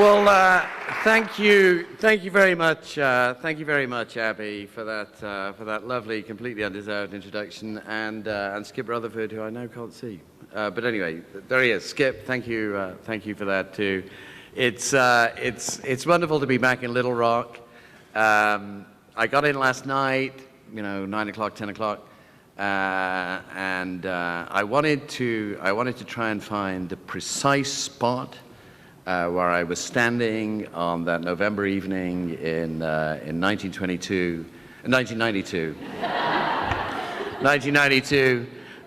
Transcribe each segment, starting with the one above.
Thank you very much, Abby, for that lovely, completely undeserved introduction, and Skip Rutherford, who I now can't see. But anyway, there he is. Skip, thank you for that too. It's wonderful to be back in Little Rock. I got in last night, 9 o'clock, 10 o'clock, and I wanted to try and find the precise spot where I was standing on that November evening in 1992,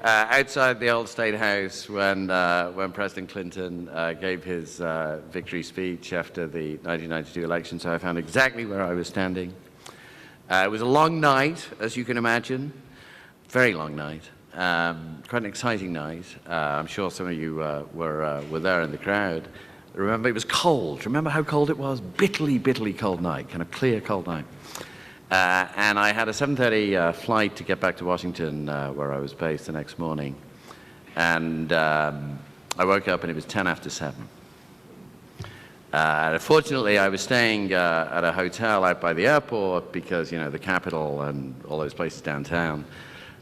outside the old State House when President Clinton gave his victory speech after the 1992 election. So I found exactly where I was standing. It was a long night, as you can imagine, very long night, quite an exciting night. I'm sure some of you were there in the crowd. Remember, it was cold. Remember how cold it was? Bitterly, bitterly cold night, kind of clear, cold night. And I had a 7:30 flight to get back to Washington, where I was based the next morning. And I woke up and it was 10 after 7. Fortunately, I was staying at a hotel out by the airport because, the Capitol and all those places downtown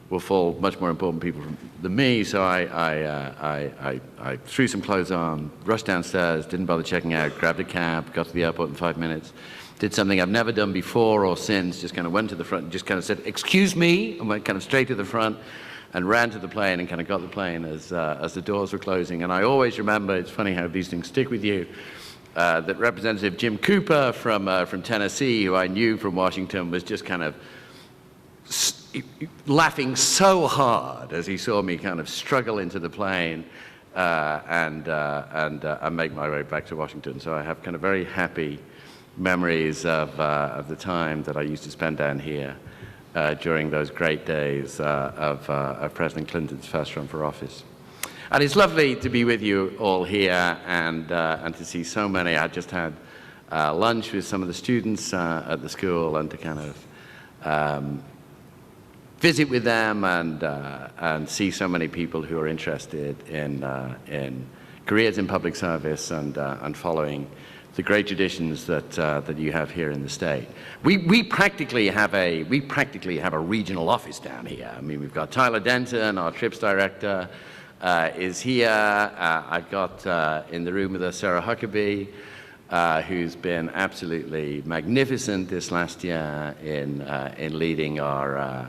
were full much more important people than me, so I threw some clothes on, rushed downstairs, didn't bother checking out, grabbed a cab, got to the airport in 5 minutes, did something I've never done before or since, just kind of went to the front and just kind of said, "Excuse me," and went kind of straight to the front and ran to the plane and kind of got the plane as the doors were closing. And I always remember, it's funny how these things stick with you, that Representative Jim Cooper from Tennessee, who I knew from Washington, was just kind of laughing so hard as he saw me kind of struggle into the plane and make my way back to Washington. So I have kind of very happy memories of the time that I used to spend down here during those great days of President Clinton's first run for office. And it's lovely to be with you all here and to see so many. I just had lunch with some of the students at the school and to kind of visit with them and see so many people who are interested in careers in public service and following the great traditions that you have here in the state. We practically have a regional office down here. I mean, we've got Tyler Denton, our trips director, is here. I've got in the room with us Sarah Huckabee, who's been absolutely magnificent this last year in leading our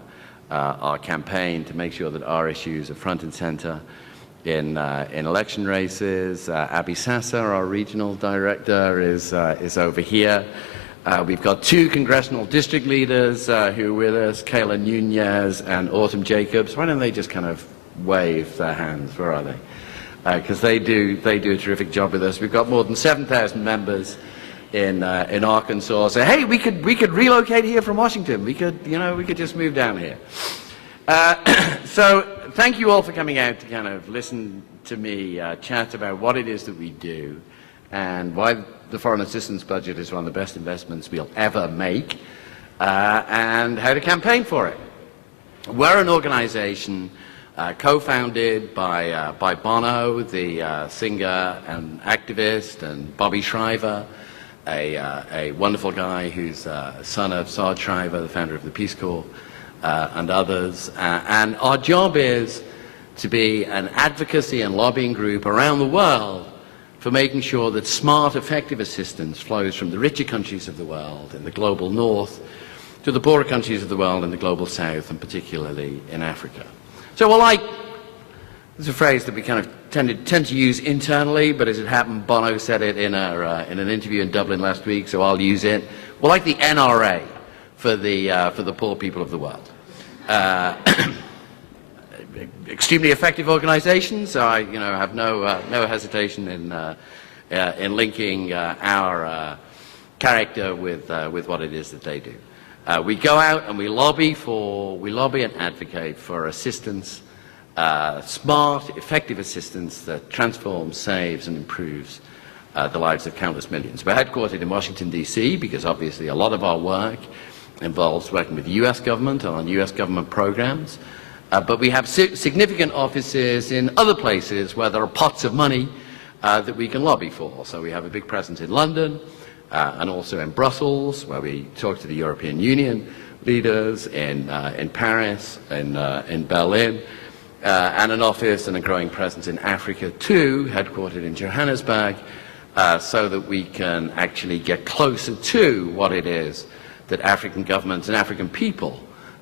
campaign to make sure that our issues are front and center in election races. Abby Sasser, our regional director, is over here. We've got 2 congressional district leaders who are with us, Kayla Nunez and Autumn Jacobs. Why don't they just kind of wave their hands? Where are they? Because they do a terrific job with us. We've got more than 7,000 members in Arkansas. So hey, we could relocate here from Washington. We could just move down here. So thank you all for coming out to kind of listen to me chat about what it is that we do and why the foreign assistance budget is one of the best investments we'll ever make, and how to campaign for it. We're an organization co-founded by Bono, the singer and activist, and Bobby Shriver, a wonderful guy who's son of Sarge Shriver, the founder of the Peace Corps, and others. And our job is to be an advocacy and lobbying group around the world for making sure that smart, effective assistance flows from the richer countries of the world in the global north to the poorer countries of the world in the global south, and particularly in Africa. So there's a phrase that we kind of tend to use internally, but as it happened, Bono said it in an interview in Dublin last week, so I'll use it. We're like the NRA for the poor people of the world. Extremely effective organizations. So I have no hesitation in linking our character with what it is that they do. We go out and we lobby and advocate for assistance, smart, effective assistance that transforms, saves, and improves the lives of countless millions. We're headquartered in Washington, D.C., because obviously a lot of our work involves working with the U.S. government on U.S. government programs. But we have significant offices in other places where there are pots of money that we can lobby for. So we have a big presence in London and also in Brussels, where we talk to the European Union leaders, in Paris, in Berlin, and an office and a growing presence in Africa too, headquartered in Johannesburg, so that we can actually get closer to what it is that African governments and African people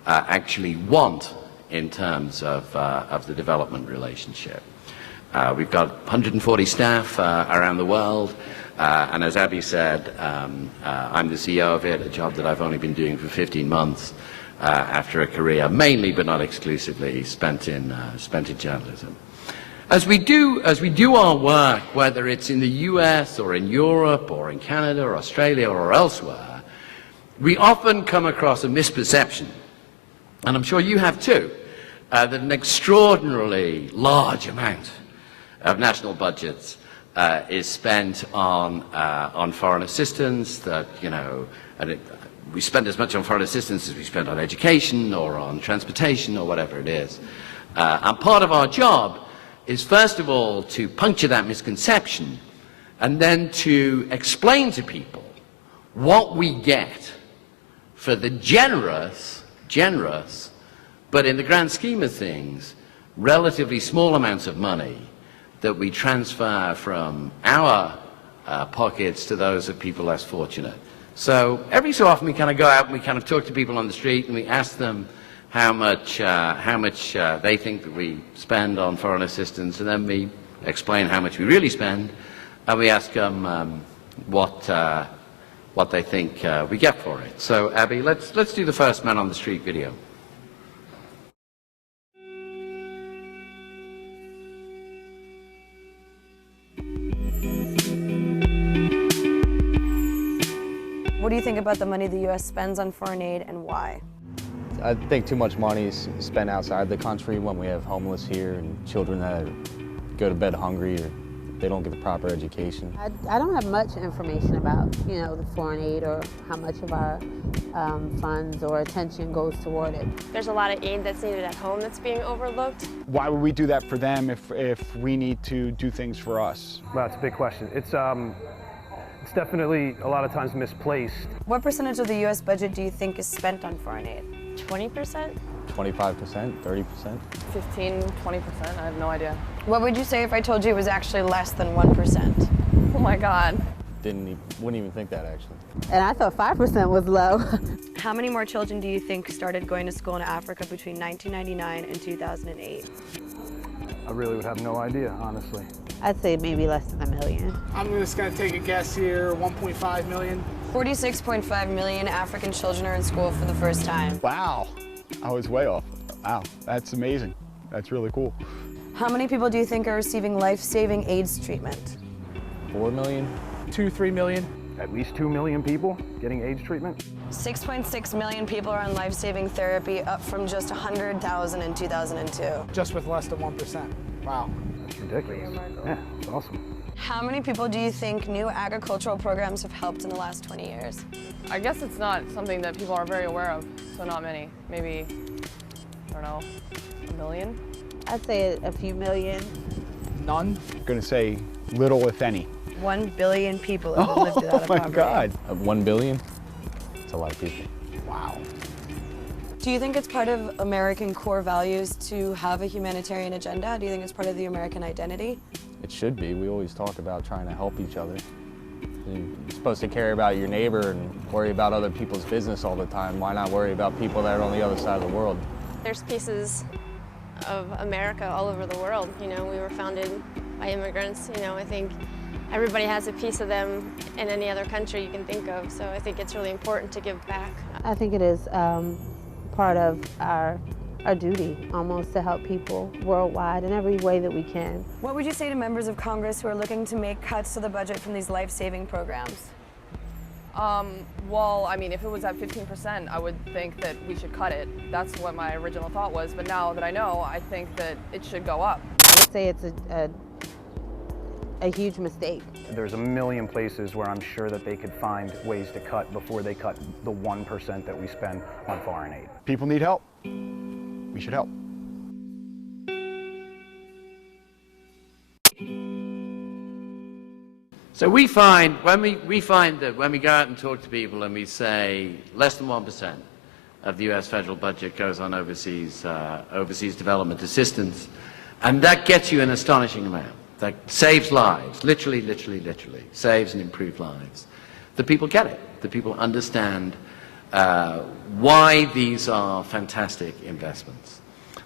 actually want in terms of the development relationship. We've got 140 staff around the world, and as Abby said, I'm the CEO of it, a job that I've only been doing for 15 months after a career mainly but not exclusively spent in journalism. As we do our work, whether it's in the US or in Europe or in Canada or Australia or elsewhere, we often come across a misperception, and I'm sure you have too, that an extraordinarily large amount of national budgets is spent on foreign assistance, that, we spend as much on foreign assistance as we spend on education or on transportation or whatever it is. And part of our job is, first of all, to puncture that misconception and then to explain to people what we get for the generous, but in the grand scheme of things, relatively small amounts of money that we transfer from our pockets to those of people less fortunate. So every so often we kind of go out and we kind of talk to people on the street and we ask them how much they think that we spend on foreign assistance, and then we explain how much we really spend, and we ask them what they think we get for it. So Abby, let's do the first man on the street video. What do you think about the money the U.S. spends on foreign aid, and why? I think too much money is spent outside the country when we have homeless here and children that go to bed hungry or they don't get the proper education. I don't have much information about, the foreign aid or how much of our funds or attention goes toward it. There's a lot of aid that's needed at home that's being overlooked. Why would we do that for them if we need to do things for us? Well, that's a big question. It's definitely a lot of times misplaced. What percentage of the U.S. budget do you think is spent on foreign aid? 20%? 25%, 30%? 15, 20%, I have no idea. What would you say if I told you it was actually less than 1%? Oh my God. Wouldn't even think that, actually. And I thought 5% was low. How many more children do you think started going to school in Africa between 1999 and 2008? I really would have no idea, honestly. I'd say maybe less than 1 million. I'm just going to take a guess here, 1.5 million. 46.5 million African children are in school for the first time. Wow, I was way off. Wow, that's amazing. That's really cool. How many people do you think are receiving life-saving AIDS treatment? 4 million? 2-3 million. At least 2 million people getting AIDS treatment. 6.6 million people are on life-saving therapy, up from just 100,000 in 2002. Just with less than 1%. Wow. That's ridiculous. Yeah, it's awesome. How many people do you think new agricultural programs have helped in the last 20 years? I guess it's not something that people are very aware of, so not many. Maybe, I don't know, 1 million? I'd say a few million. None. I'm gonna say little, if any. 1 billion people have lifted out of poverty. Oh my God. 1 billion? It's a lot of people. Wow. Do you think it's part of American core values to have a humanitarian agenda? Do you think it's part of the American identity? It should be. We always talk about trying to help each other. You're supposed to care about your neighbor and worry about other people's business all the time. Why not worry about people that are on the other side of the world? There's pieces of America all over the world. We were founded by immigrants. I think everybody has a piece of them in any other country you can think of. So I think it's really important to give back. I think it is part of our duty, almost, to help people worldwide in every way that we can. What would you say to members of Congress who are looking to make cuts to the budget from these life-saving programs? Well, I mean, if it was at 15%, I would think that we should cut it. That's what my original thought was, but now that I know, I think that it should go up. I would say it's a huge mistake. There's a million places where I'm sure that they could find ways to cut before they cut the 1% that we spend on foreign aid. People need help. We should help. So we find that when we go out and talk to people and we say less than 1% of the U.S. federal budget goes on overseas development assistance, and that gets you an astonishing amount. That saves lives, literally saves and improves lives. The people get it. The people understand why these are fantastic investments.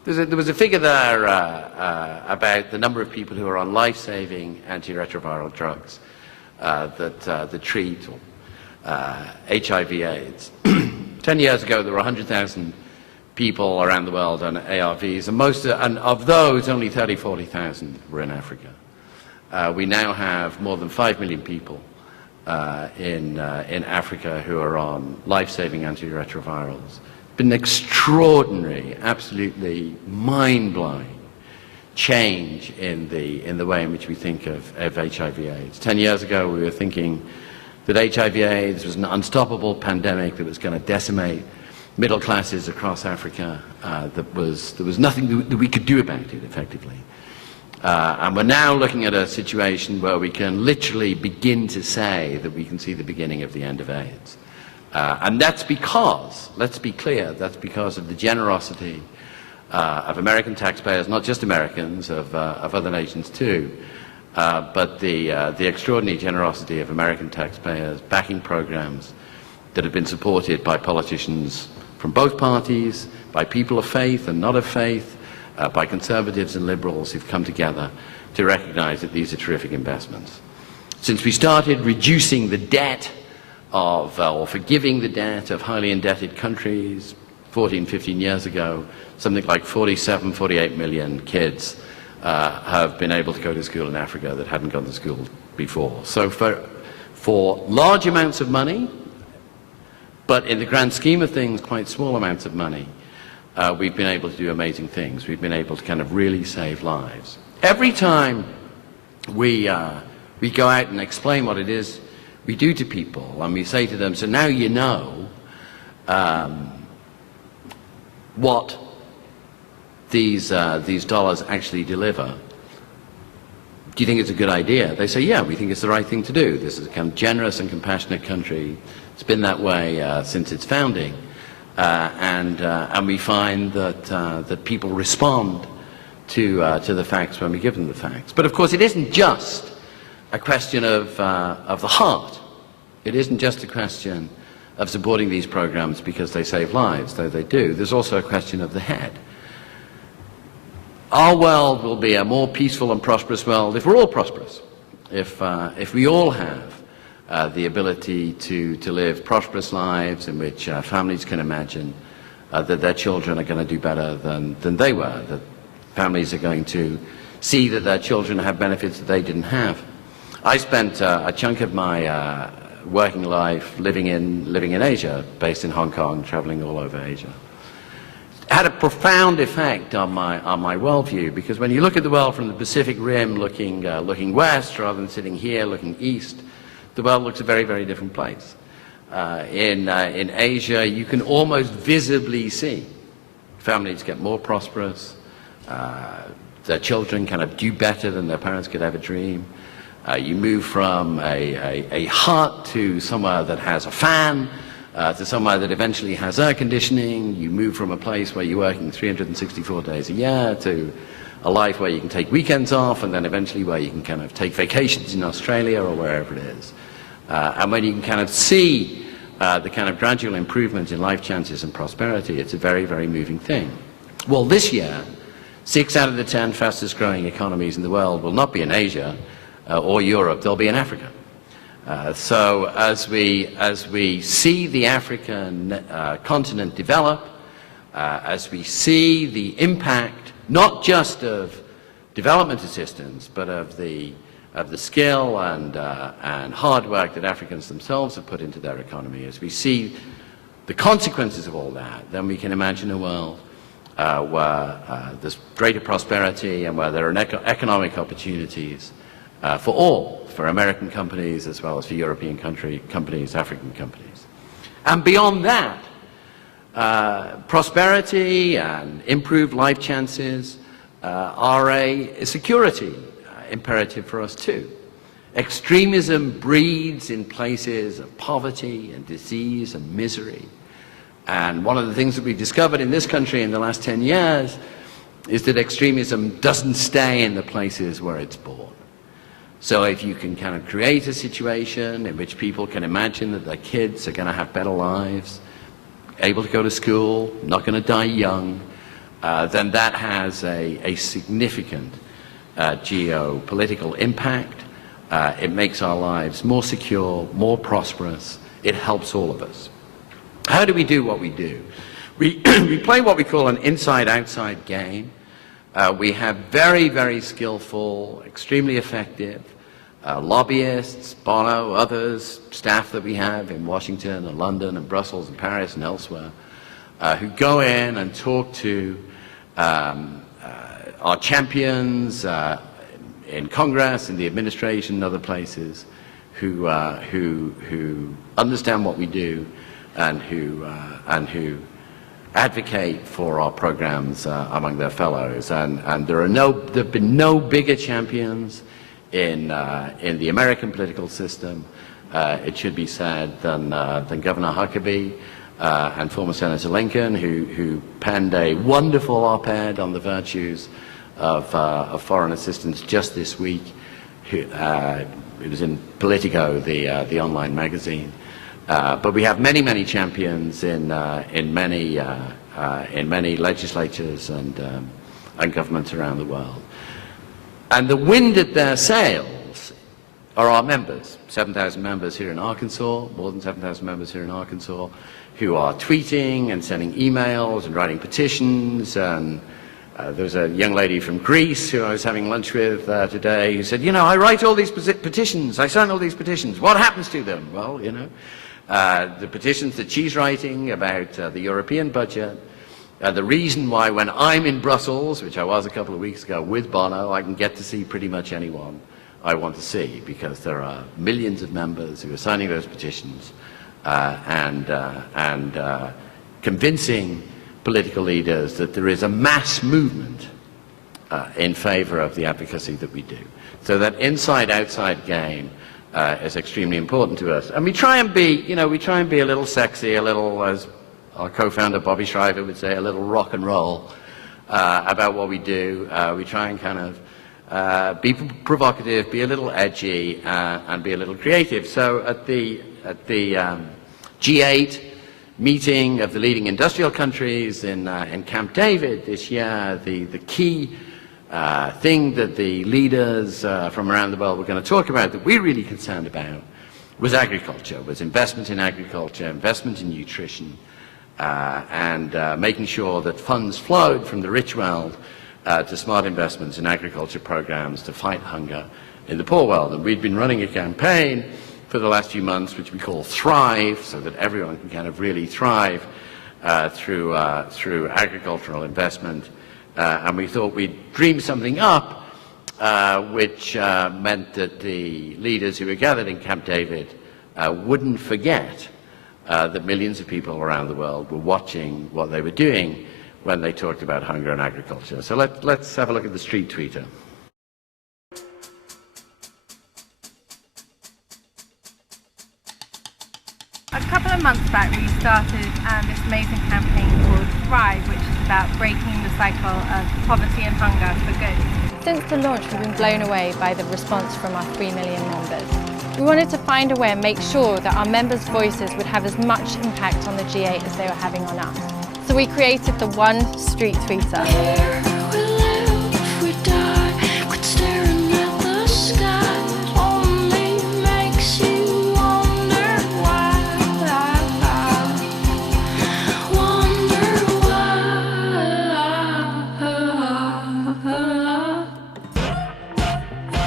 There was a figure there about the number of people who are on life-saving antiretroviral drugs that treat HIV/AIDS. 10 years ago, there were 100,000 people around the world on ARVs, and of those, only 30,000, 40,000 were in Africa. We now have more than 5 million people in Africa who are on life-saving antiretrovirals. Been an extraordinary, absolutely mind-blowing change in the way in which we think of HIV/AIDS. 10 years ago, we were thinking that HIV/AIDS was an unstoppable pandemic that was going to decimate middle classes across Africa. There was nothing that we could do about it effectively. And we're now looking at a situation where we can literally begin to say that we can see the beginning of the end of AIDS. And that's because, let's be clear, that's because of the generosity of American taxpayers, not just Americans, of other nations too, but the extraordinary generosity of American taxpayers backing programs that have been supported by politicians from both parties, by people of faith and not of faith, by conservatives and liberals who've come together to recognize that these are terrific investments. Since we started reducing the debt or forgiving the debt of highly indebted countries 14, 15 years ago, something like 47, 48 million kids have been able to go to school in Africa that hadn't gone to school before. So for large amounts of money, but in the grand scheme of things, quite small amounts of money, we've been able to do amazing things. We've been able to kind of really save lives. Every time we go out and explain what it is we do to people, and we say to them, so now you know what these dollars actually deliver. Do you think it's a good idea? They say, yeah, we think it's the right thing to do. This is a kind of generous and compassionate country. It's been that way since its founding. And we find that people respond to the facts when we give them the facts. But of course, it isn't just a question of the heart. It isn't just a question of supporting these programs because they save lives, though they do. There's also a question of the head. Our world will be a more peaceful and prosperous world if we're all prosperous, if we all have the ability to live prosperous lives in which families can imagine that their children are going to do better than they were, that families are going to see that their children have benefits that they didn't have. I spent a chunk of my working life living in Asia, based in Hong Kong, traveling all over Asia. It had a profound effect on my worldview, because when you look at the world from the Pacific Rim looking west rather than sitting here looking east, the world looks a very, very different place. In Asia, you can almost visibly see families get more prosperous, their children kind of do better than their parents could ever dream. You move from a hut to somewhere that has a fan, to somewhere that eventually has air conditioning. You move from a place where you're working 364 days a year to a life where you can take weekends off, and then eventually where you can kind of take vacations in Australia or wherever it is. And when you can kind of see the kind of gradual improvement in life chances and prosperity, it's a very, very moving thing. Well, this year, 6 out of the 10 fastest growing economies in the world will not be in Asia or Europe, they'll be in Africa. So as we see the African continent develop, as we see the impact not just of development assistance, but of the skill and hard work that Africans themselves have put into their economy, as we see the consequences of all that, then we can imagine a world where there's greater prosperity and where there are economic opportunities for all, for American companies as well as for European companies, African companies. And beyond that, prosperity and improved life chances are a security imperative for us too. Extremism breeds in places of poverty and disease and misery. And one of the things that we've discovered in this country in the last 10 years is that extremism doesn't stay in the places where it's born. So if you can kind of create a situation in which people can imagine that their kids are going to have better lives, able to go to school, not going to die young, then that has a significant geopolitical impact. It makes our lives more secure, more prosperous. It helps all of us. How do we do what we do? We play what we call an inside-outside game. We have very, very skillful, extremely effective lobbyists, Bono, others, staff that we have in Washington and London and Brussels and Paris and elsewhere, who go in and talk to our champions in Congress, in the administration, and other places, who understand what we do and who advocate for our programs among their fellows. And there have been no bigger champions in the American political system, it should be said, than Governor Huckabee and former Senator Lincoln, who penned a wonderful op-ed on the virtues of foreign assistance just this week. It was in Politico, the online magazine. But we have many, many champions in many legislatures and governments around the world. And the wind at their sails are our members, 7,000 members here in Arkansas, more than 7,000 members here in Arkansas, who are tweeting and sending emails and writing petitions. And there was a young lady from Greece who I was having lunch with today who said, you know, I write all these petitions, I sign all these petitions, what happens to them? Well, you know, the petitions that she's writing about the European budget, the reason why when I'm in Brussels, which I was a couple of weeks ago with Bono, I can get to see pretty much anyone I want to see, because there are millions of members who are signing those petitions and convincing political leaders that there is a mass movement in favor of the advocacy that we do. So that inside-outside game is extremely important to us. And we try and be, you know, we try and be a little sexy, a little, as our co-founder Bobby Shriver would say, a little rock and roll about what we do. We try and kind of be provocative, be a little edgy, and be a little creative. So at the G8 meeting of the leading industrial countries in Camp David this year, the key thing that the leaders from around the world were going to talk about that we're really concerned about was agriculture, was investment in agriculture, investment in nutrition, and making sure that funds flowed from the rich world to smart investments in agriculture programs to fight hunger in the poor world. And we'd been running a campaign for the last few months which we call Thrive, so that everyone can kind of really thrive through agricultural investment. And we thought we'd dream something up which meant that the leaders who were gathered in Camp David wouldn't forget that millions of people around the world were watching what they were doing when they talked about hunger and agriculture. So let's have a look at the street tweeter. A couple of months back we started this amazing campaign called Thrive, which is about breaking the cycle of poverty and hunger for good. Since the launch, we've been blown away by the response from our 3 million members. We wanted to find a way and make sure that our members' voices would have as much impact on the G8 as they were having on us. So we created the One Street Tweeter.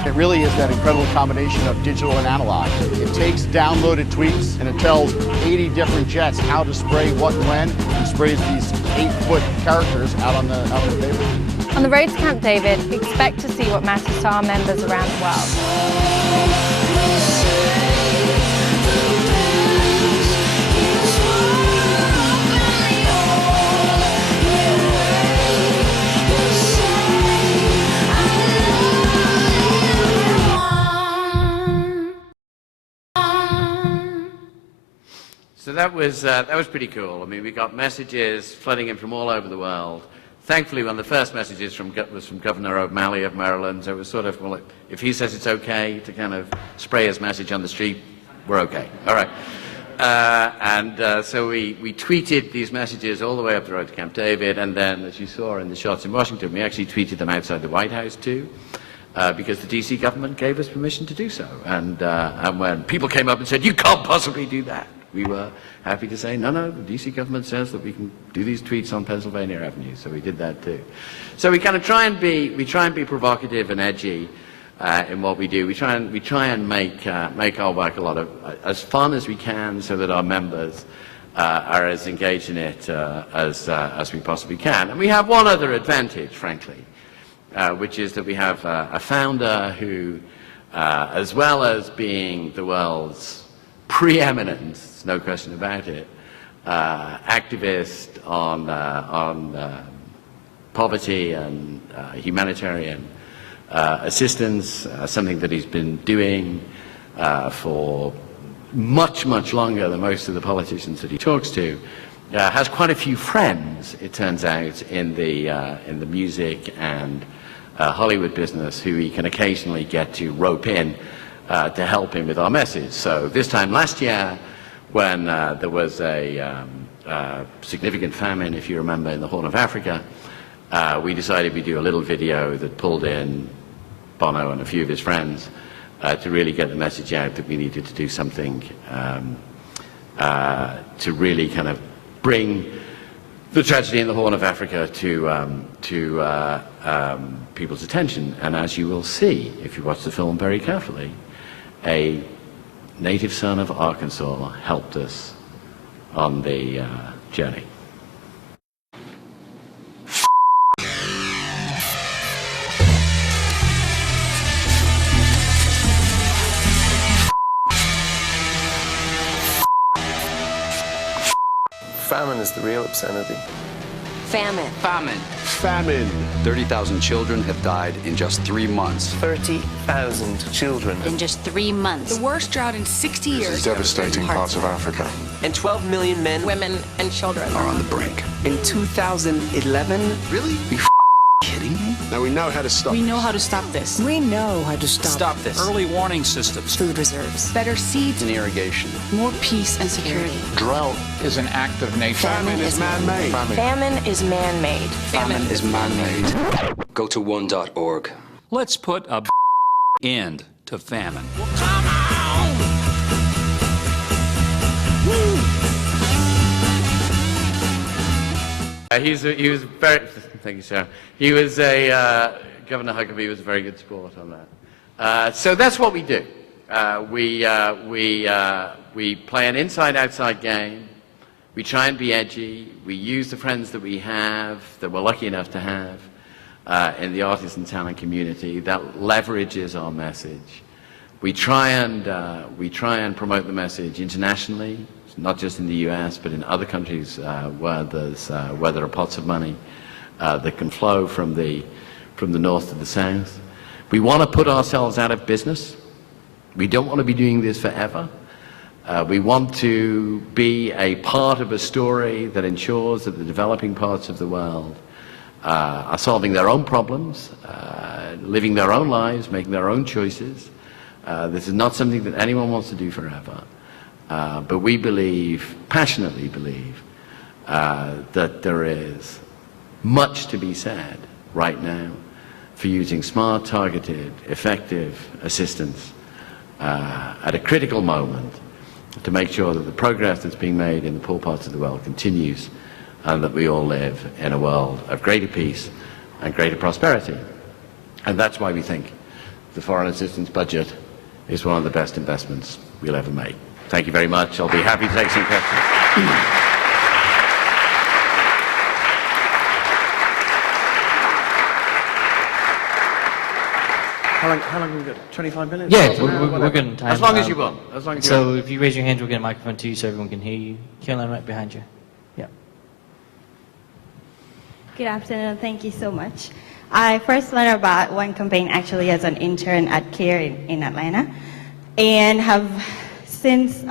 It really is that incredible combination of digital and analog. It takes downloaded tweets and it tells 80 different jets how to spray what and when, and sprays these 8-foot characters out on the paper. On the road to Camp David, expect to see what matters to our members around the world. So that was pretty cool. I mean, we got messages flooding in from all over the world. Thankfully, one of the first messages was from Governor O'Malley of Maryland. So it was sort of, well, if he says it's okay to kind of spray his message on the street, we're okay. All right. So we tweeted these messages all the way up the road to Camp David, and then, as you saw in the shots in Washington, we actually tweeted them outside the White House too, because the DC government gave us permission to do so. And when people came up and said, "You can't possibly do that," we were happy to say, no, the DC government says that we can do these tweets on Pennsylvania Avenue, so we did that too. So we kind of try and be provocative and edgy in what we do. We try and make our work a lot of as fun as we can, so that our members are as engaged in it as we possibly can. And we have one other advantage, frankly, which is that we have a founder who, as well as being the world's preeminent, there's no question about it, activist on poverty and humanitarian assistance, something that he's been doing for much longer than most of the politicians that he talks to, has quite a few friends, it turns out, in the music and Hollywood business, who he can occasionally get to rope in to help him with our message. So this time last year, when there was a significant famine, if you remember, in the Horn of Africa, we decided we'd do a little video that pulled in Bono and a few of his friends to really get the message out that we needed to do something to really kind of bring the tragedy in the Horn of Africa to people's attention. And as you will see, if you watch the film very carefully, a native son of Arkansas helped us on the journey. Famine is the real obscenity. Famine. Famine. Famine. 30,000 children have died in just 3 months. 30,000 children. In just 3 months. The worst drought in 60 years. This is devastating parts of Africa. And 12 million men, women, and children are on the brink. In 2011? Really? Are you kidding me? Now we know how to stop We know how to stop this. We know how to stop this. Early warning systems. Food reserves. Better seeds and irrigation. More peace and security. Drought is an act of nature. Famine is man-made. Famine is man-made. Famine is man-made. Go to one.org. Let's put a end to famine. Well, come on! Woo! He was very. Thank you, Sarah. He was Governor Huckabee was a very good sport on that. So that's what we do. We play an inside-outside game. We try and be edgy. We use the friends that we have, that we're lucky enough to have in the artist and talent community. That leverages our message. We try and promote the message internationally, not just in the U.S., but in other countries where there are pots of money that can flow from the north to the south. We want to put ourselves out of business. We don't want to be doing this forever. We want to be a part of a story that ensures that the developing parts of the world are solving their own problems, living their own lives, making their own choices. This is not something that anyone wants to do forever. But we believe, passionately believe, that there is much to be said right now for using smart, targeted, effective assistance at a critical moment to make sure that the progress that's being made in the poor parts of the world continues, and that we all live in a world of greater peace and greater prosperity. And that's why we think the foreign assistance budget is one of the best investments we'll ever make. Thank you very much. I'll be happy to take some questions. How long have we got? 25 minutes? Yeah, we're good on time. As long as you want. As long as you so want. if you raise your hand, we'll get a microphone to you so everyone can hear you. Caroline, right behind you. Yeah. Good afternoon. Thank you so much. I first learned about One Campaign actually as an intern at CARE in Atlanta, and have since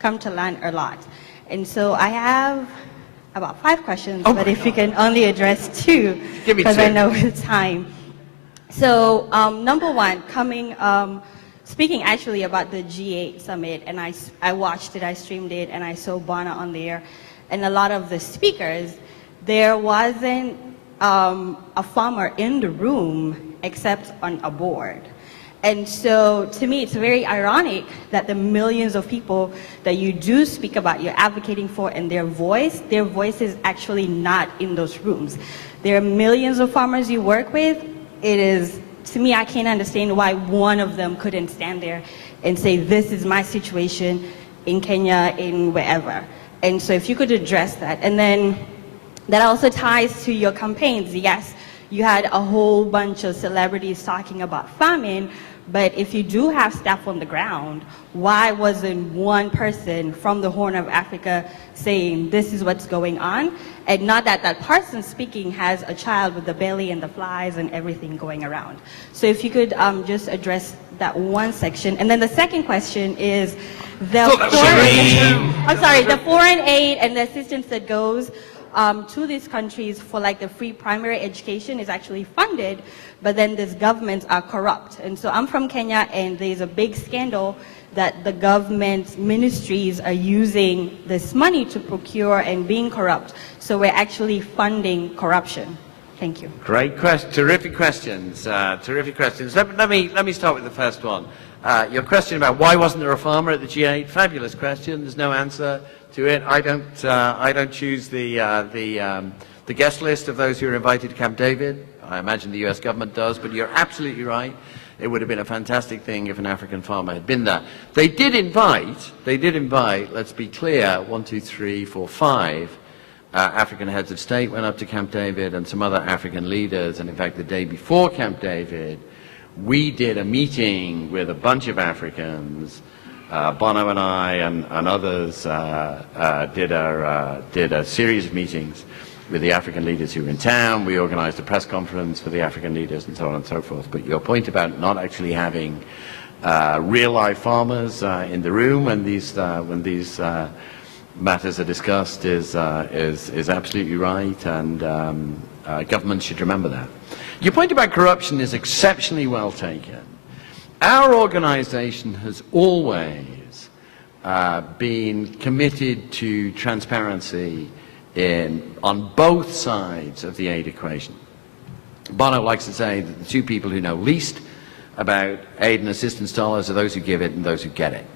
come to learn a lot. And so I have about 5 questions, but if you can only address 2, because I know the time. So number 1, speaking actually about the G8 summit, and I watched it, I streamed it, and I saw Bono on there, and a lot of the speakers, there wasn't a farmer in the room except on a board. And so to me, it's very ironic that the millions of people that you do speak about, you're advocating for, and their voice is actually not in those rooms. There are millions of farmers you work with. It is, to me, I can't understand why one of them couldn't stand there and say, this is my situation in Kenya, in wherever. And so if you could address that. And then that also ties to your campaigns. Yes, you had a whole bunch of celebrities talking about famine, but if you do have staff on the ground, why wasn't one person from the Horn of Africa saying this is what's going on? And not that that person speaking has a child with the belly and the flies and everything going around. So if you could just address that one section. And then the second question is the foreign aid and the assistance that goes to these countries for like the free primary education is actually funded, but then these governments are corrupt. And so I'm from Kenya, and there's a big scandal that the government ministries are using this money to procure and being corrupt. So we're actually funding corruption. Thank you. Great question. Terrific questions. Terrific questions. Let me start with the first one. Your question about why wasn't there a farmer at the G8? Fabulous question. There's no answer to it. I don't choose the guest list of those who are invited to Camp David. I imagine the U.S. government does, but you're absolutely right. It would have been a fantastic thing if an African farmer had been there. They did invite, let's be clear, 1, 2, 3, 4, 5 African heads of state went up to Camp David, and some other African leaders. And in fact, the day before Camp David, we did a meeting with a bunch of Africans. Bono and I and others did a series of meetings with the African leaders who were in town. We organized a press conference for the African leaders and so on and so forth. But your point about not actually having real live farmers in the room when these matters are discussed is absolutely right, and governments should remember that. Your point about corruption is exceptionally well taken. Our organization has always been committed to transparency on both sides of the aid equation. Bono likes to say that the 2 people who know least about aid and assistance dollars are those who give it and those who get it.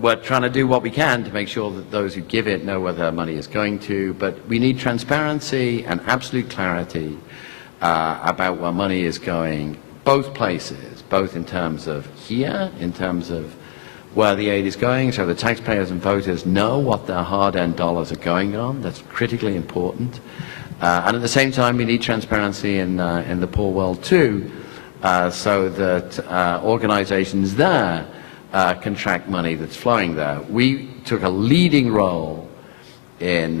We're trying to do what we can to make sure that those who give it know where their money is going to, but we need transparency and absolute clarity about where money is going, both places, both in terms of here, in terms of where the aid is going, so the taxpayers and voters know what their hard-earned dollars are going on. That's critically important. And at the same time, we need transparency in the poor world too, so that organizations there can track money that's flowing there. We took a leading role in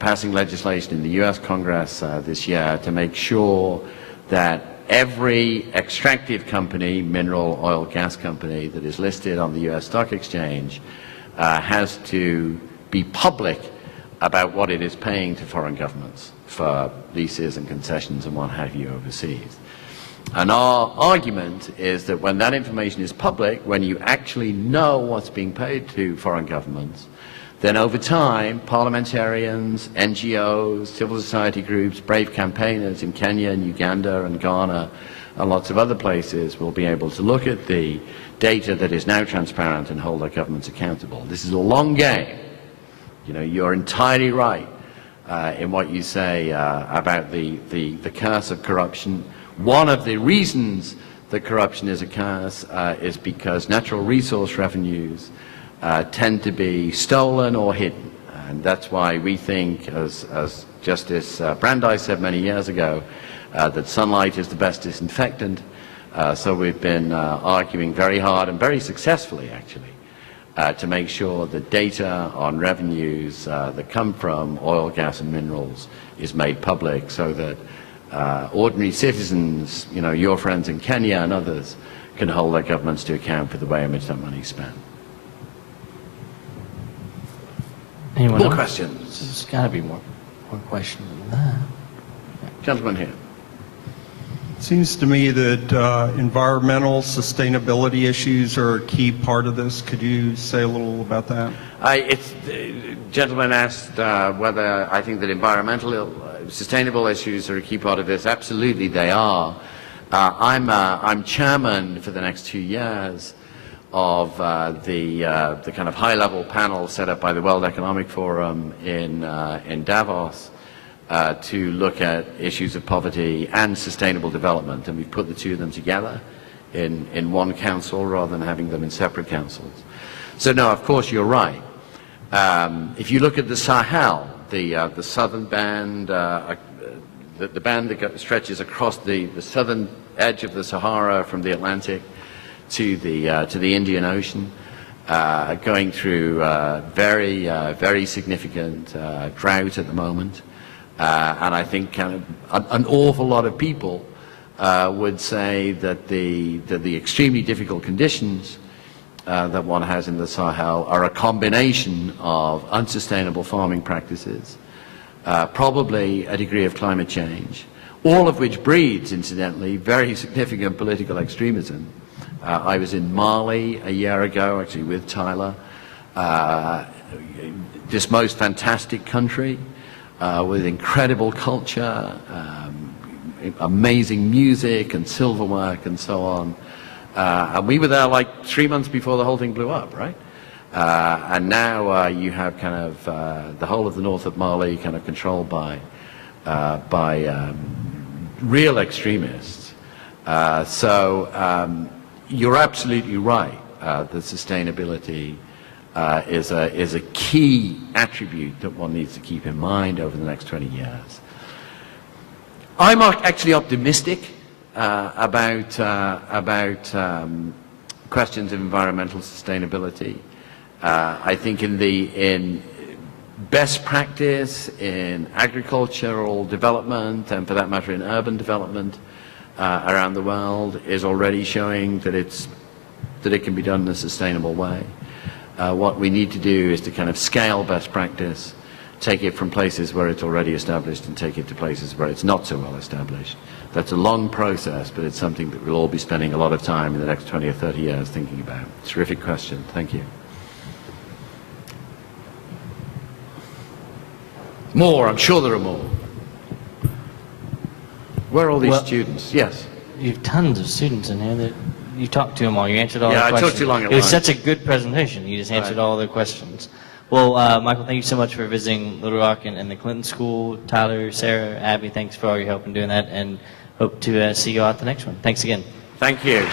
passing legislation in the U.S. Congress this year to make sure that every extractive company, mineral, oil, gas company that is listed on the U.S. Stock Exchange has to be public about what it is paying to foreign governments for leases and concessions and what have you overseas. And our argument is that when that information is public, when you actually know what's being paid to foreign governments, then over time, parliamentarians, NGOs, civil society groups, brave campaigners in Kenya and Uganda and Ghana and lots of other places will be able to look at the data that is now transparent and hold their governments accountable. This is a long game. You know, you're entirely right in what you say about the curse of corruption. One of the reasons that corruption is a curse is because natural resource revenues tend to be stolen or hidden. And that's why we think, as Justice Brandeis said many years ago, that sunlight is the best disinfectant. So we've been arguing very hard and very successfully, actually, to make sure that data on revenues that come from oil, gas and minerals is made public so that ordinary citizens, you know, your friends in Kenya and others, can hold their governments to account for the way in which that money is spent. Anyone More else? questions? There's got to be more questions than that. Gentleman here. It seems to me that environmental sustainability issues are a key part of this. Could you say a little about that? The gentleman asked whether I think that environmental, sustainable issues are a key part of this. Absolutely, they are. I'm chairman for the next 2 years of the kind of high-level panel set up by the World Economic Forum in Davos to look at issues of poverty and sustainable development, and we've put the two of them together in one council rather than having them in separate councils. So no, of course you're right. If you look at the Sahel, the southern band, the band that stretches across the southern edge of the Sahara from the Atlantic to the Indian Ocean, going through very significant drought at the moment, and I think kind of an awful lot of people would say that the extremely difficult conditions that one has in the Sahel are a combination of unsustainable farming practices, probably a degree of climate change, all of which breeds, incidentally, very significant political extremism. I was in Mali a year ago, actually with Tyler, this most fantastic country with incredible culture, amazing music and silverwork and so on. And we were there like 3 months before the whole thing blew up, right? And now you have kind of the whole of the north of Mali kind of controlled by real extremists. So you're absolutely right that sustainability is a key attribute that one needs to keep in mind over the next 20 years. I'm actually optimistic about questions of environmental sustainability. I think in best practice in agricultural development, and for that matter in urban development around the world, is already showing that it can be done in a sustainable way. What we need to do is to kind of scale best practice, take it from places where it's already established and take it to places where it's not so well established. That's a long process, but it's something that we'll all be spending a lot of time in the next 20 or 30 years thinking about. Terrific question. Thank you. More. I'm sure there are more. Where are all these students? Yes. You have tons of students in here that you talked to them all. You answered all Yeah, their I questions. talked too long at It was lunch. such a good presentation. You just answered all their questions. Well, Michael, thank you so much for visiting Little Rock and the Clinton School. Tyler, Sarah, Abby, thanks for all your help in doing that, and hope to see you out at the next one. Thanks again. Thank you.